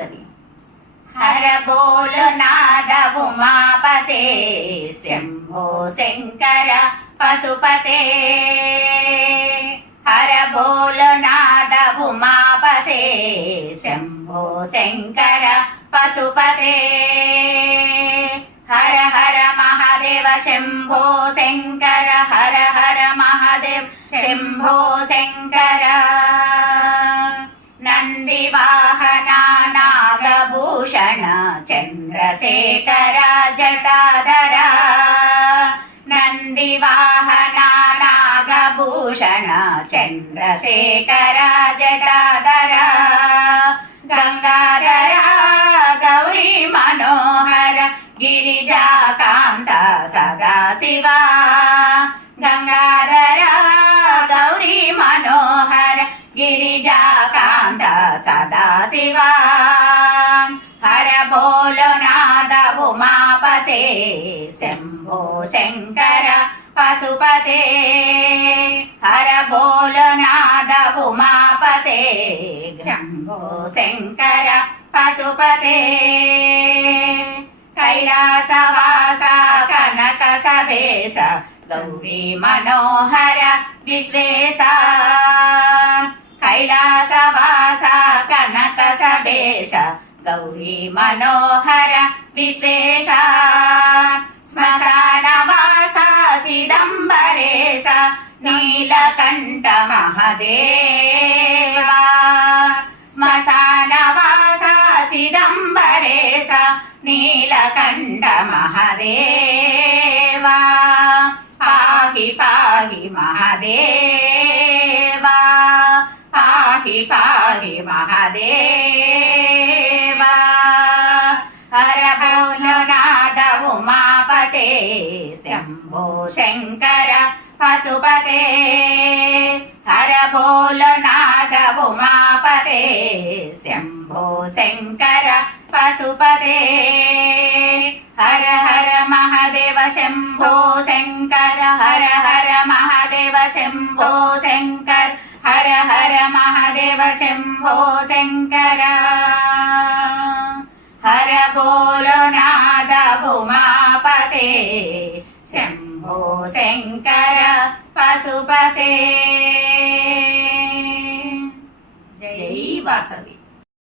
వాసవి. హర బోలు నాద ఉమాపతే శంభో శంకర పశుపతే. హర బోలు నాద ఉమాపతే శంభో శంకర పశుపతే. హర హర మహాదేవ శంభో శంకర. హర హర మహాదేవ శంభో శంకర. నంది వాహన నాగభూషణ చంద్రశేఖర జటాధర. నంది వాహన నాగభూషణ చంద్రశేఖర జటాధర. గంగాధర గౌరీ మనోహర గిరిజాకాంత సదాశివ. గంగాధర గౌరీ మనోహర గిరిజాకాంత సదాశివ. హర బోలో నాద ఉమాపతే శంభో శంకర పశుపతే. హర బోలో నాద ఉమాపతే శంభో శంకర పశుపతే. కైలాసవాస కనక సభేశ గౌరీ మనోహర విశ్వేశ. కైలాసవాస కనక సభేశ గౌరీ మనోహర విశ్వేశ. శ్మశానవాస చిదంబరేశ నీలకంఠ మహదేవా. శ్మశానవాస చిదంబరేశ నీలకంఠ మహదేవా. పాహి పాహి మహదేవా. పాహి పాహి మహదేవా. హర బోలో నాద ఉమాపతే శంభో శంకర పశుపతే. హర బోలో నాద ఉమాపతే శంభో శంకర పశుపతే. హర హర మహాదేవ శంభో శంకర. హర హర మహాదేవ శంభో శంకర. హర హర మహాదేవ శంభో శంకర. హర బోలో నాద ఉమాపతే శంభో శంకర పశుపతే. జై వాసవి.